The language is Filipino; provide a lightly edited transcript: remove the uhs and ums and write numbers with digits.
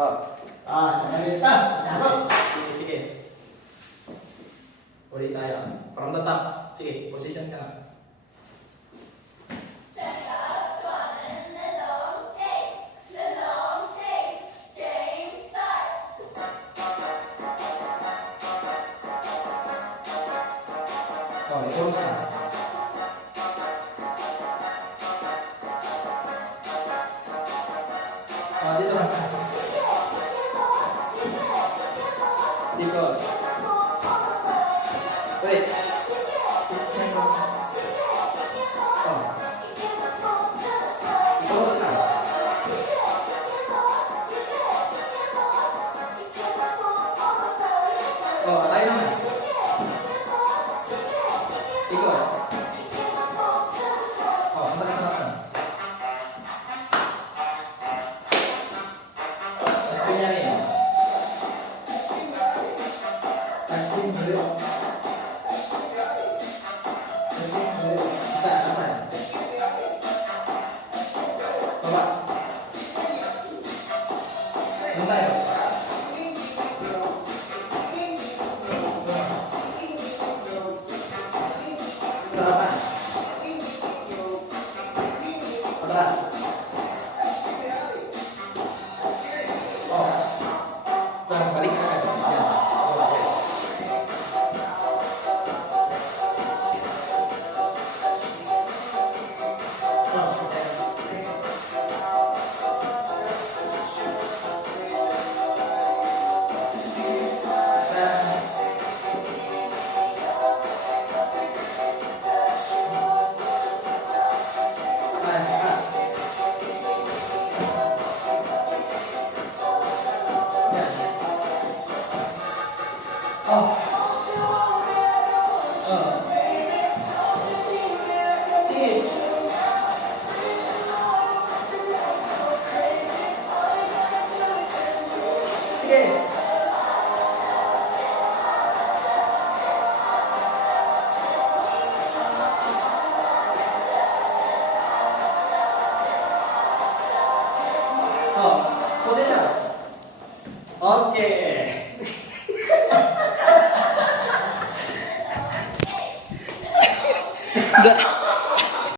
Nalita. Sige, sige. Ulit tayo. From the top. Sige, position ka na. Oh, ito ka na. Oh, dito ka. Dito. Wait. Oh. Ito ka. Oh, tayo naman. Ikaw. Oh, ang tayo sa kanan. Tapos kunyarin. Testing drill. Testing drill. Isa, isa. Baba. Doon tayo. Sarapan. Atras. Oh. Balik ka agad. Yan. Okay. Oh. Sige. Sige. Oh, position. Okay. Enggak.